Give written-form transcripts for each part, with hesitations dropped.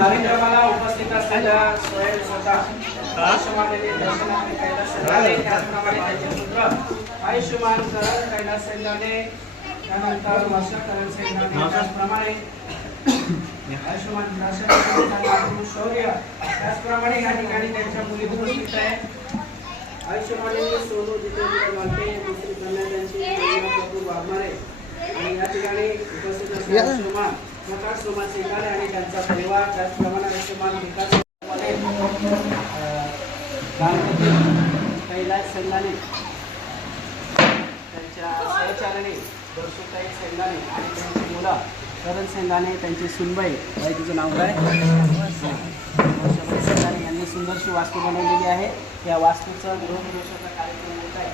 कार्यक्रमाला उपस्थित असलेल्या स्वयं स्वतः दर्शनाने कैलास सेंदाने, त्याचप्रमाणे त्यांचे पुत्र आयुष्यमान करण कैलास सेंदाने, त्यानंतर वर्षा करण सेंदाने, त्याचप्रमाणे आयुष्यमान शौर्य, त्याचप्रमाणे या ठिकाणी त्यांच्या मुली उपस्थित आहे. आयुष्यमाने सोनू जितेंद्र मालके, दुसरी कन्या त्यांची वाघमारे आणि या ठिकाणी उपस्थित असलेले आयुष्यमान प्रकाश सोमा सेंदाने आणि त्यांचा परिवार, त्याचप्रमाणे आयुष्यमान विकास कैलास सेंदाने, त्यांच्या सहचार्याने दर्शुताई सेंदाने आणि त्यांची मुलं करण सेंदाने, त्यांची सुनबाई, बाई तुझं नाव काय, सेंदाने यांनी सुंदरशी वास्तू बनवलेली आहे. या वास्तूचा गृहप्रवेशाचा कार्यक्रम होत आहे.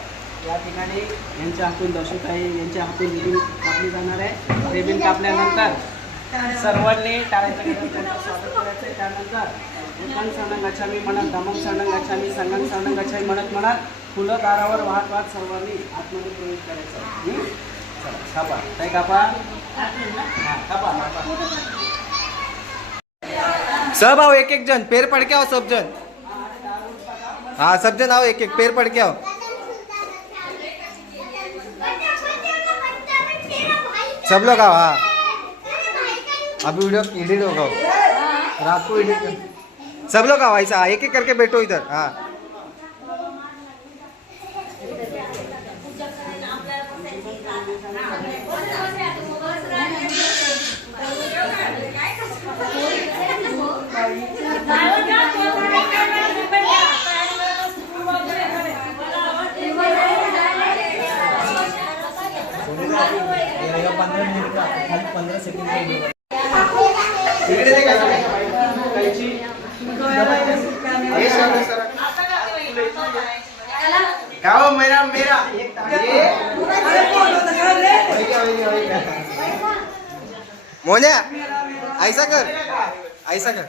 या ठिकाणी यांच्या हातून दर्शुताई यांच्या हातून रिबीन कापली जाणार आहे. रिबीन कापल्यानंतर सर्वांनी टाळ्याच्या गजरात त्यांचं स्वागत करायचं आहे. त्यानंतर उत्तम सणंग गच्छामी म्हणत, दमन सणंग गच्छामी, संगम सणंग गच्छामी म्हणत फुलं दारावर वाहत वाहत सर्वांनी आतमध्ये प्रवेश करायचा. कापा काय कापा कापा सब आओ एक एक जन पैर पड़ के आओ सब जन. हाँ सब जन आओ एक एक पैर पड़ के आओ. सब लोग आओ. हाँ अभी वीडियो एडिट होगा, रात को एडिट कर. सब लोग आओ ऐसा एक एक करके बैठो इधर. हाँ गाओ मेरा मेरा मोन्या ऐसा कर, ऐसा कर.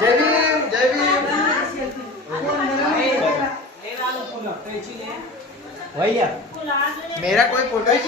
जय भीम जय भीम. भैया मेरा कोई फोटो ही